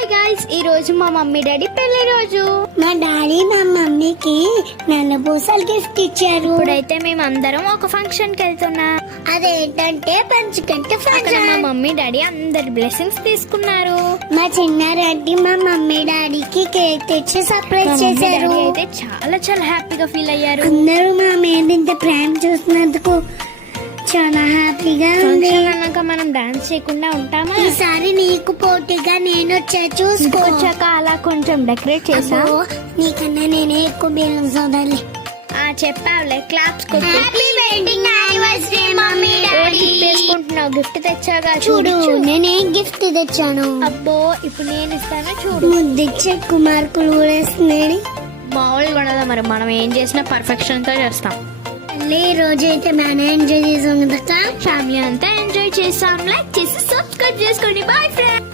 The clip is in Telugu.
హాయ్ గైస్, ఈ రోజు మా మమ్మీ డాడీ పెళ్లి రోజు. మా డాడీ మా మమ్మీకి నల్ల పూసలు గిఫ్ట్ ఇచ్చారు. ఇప్పుడైతే మేము అందరం ఒక ఫంక్షన్ కి వెళ్తున్నాం. అదేంటంటే పంచకట్టు అక్కడ మా ఫంక్షన్. మమ్మీ డాడీ అందరి బ్లెస్సింగ్స్ తీసుకున్నారు. మా చిన్నారంటి మా మమ్మీ డాడీకి కేక్ తెచ్చి మా సర్ప్రైజ్ మమ్మీ చేశారు. డాడీ అయితే చాలా హ్యాపీగా ఫీల్ అయ్యారు. అందరూ మా మీద ఇంత ప్రేమ చూసినందుకు చాలా హ్యాపీగా ఉంది. ఫంక్షన్ అన్నాక మనం డాన్స్ చేయకుండా ఉంటామా? ఈసారి నీకు పోటీగా నేను వచ్చా, చూసుకో. వచ్చాక అలా కొంచెం డెకరేట్ చేసా. అబ్బో, నీకన్నా నేనే ఎక్కువ బెలూన్స్ వదలి. చెప్పావులే, క్లాప్స్ కొట్టి. Happy wedding anniversary mummy daddy. వేసుకుంటున్నావు, గిఫ్ట్ తెచ్చాగా చూడు నేనే గిఫ్ట్ తెచ్చాను. అబ్బో, ఇప్పుడు నేను ఇస్తాను చూడు. ముద్దిచ్చే కుమార్కులు కూడా వేస్తున్నాడు. మామూలుగా ఉండదా, మరి మనం ఏం చేసినా పర్ఫెక్షన్ తో చేస్తాం. ఈ రోజు అయితే బాగా ఎంజాయ్ చేసాం కదా. ఫ్యామిలీ అంతా ఎంజాయ్ చేసాం. లైక్ చేసి సబ్స్క్రైబ్ చేసుకోండి. Boy friend.